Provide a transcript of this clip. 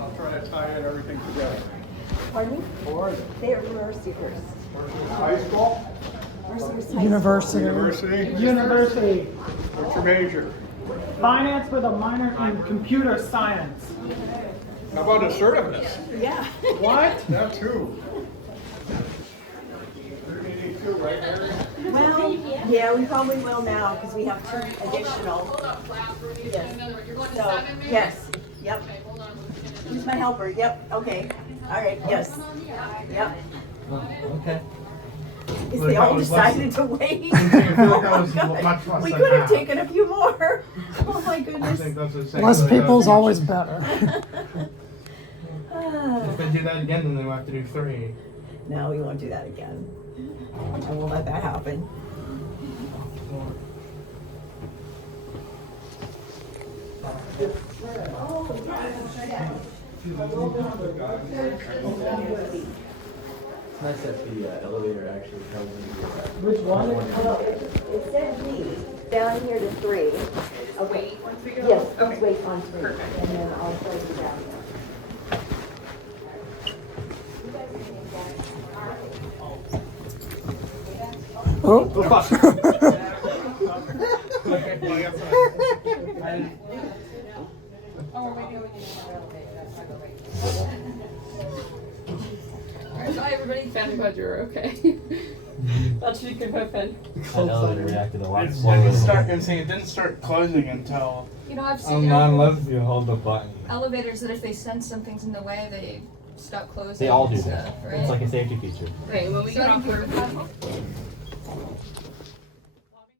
I'll try to tie in everything together. Pardon me? They're Mercyhurst. High school? Mercyhurst High University. University? What's your major? Finance with a minor in computer science. How about assertiveness? School. Yeah. What? That too. You need two, right, Mary? Well, yeah, we probably will now because we have 2 additional. Yes. So, yes. Yep. Who's my helper? Yep. Okay. All right. Yes. Yep. Okay. Is they all decided to wait? I feel like that Oh, was God. much less We than could have half. taken a few more. Oh my I goodness. think that's the same. Less people's always better. If they do that again, then they'll have to do 3. No, we won't do that again. I won't let that happen. It's nice that the elevator actually tells you. Which one? Well, it said please, down here to 3. Okay. Wait, once we go? Yes, Okay. let's wait on 3. Perfect. And then I'll show you down there. Oh. Bye, everybody. Fan, glad you're okay. Thought you could have been. That elevator reacted a lot It slower. didn't start. I'm saying it didn't start closing until You know, I've on seen non-left. You hold the button. elevators that if they sense something's in the way, they stop closing. They all do and that. stuff, right? It's like a safety feature. Right, when we get off, we're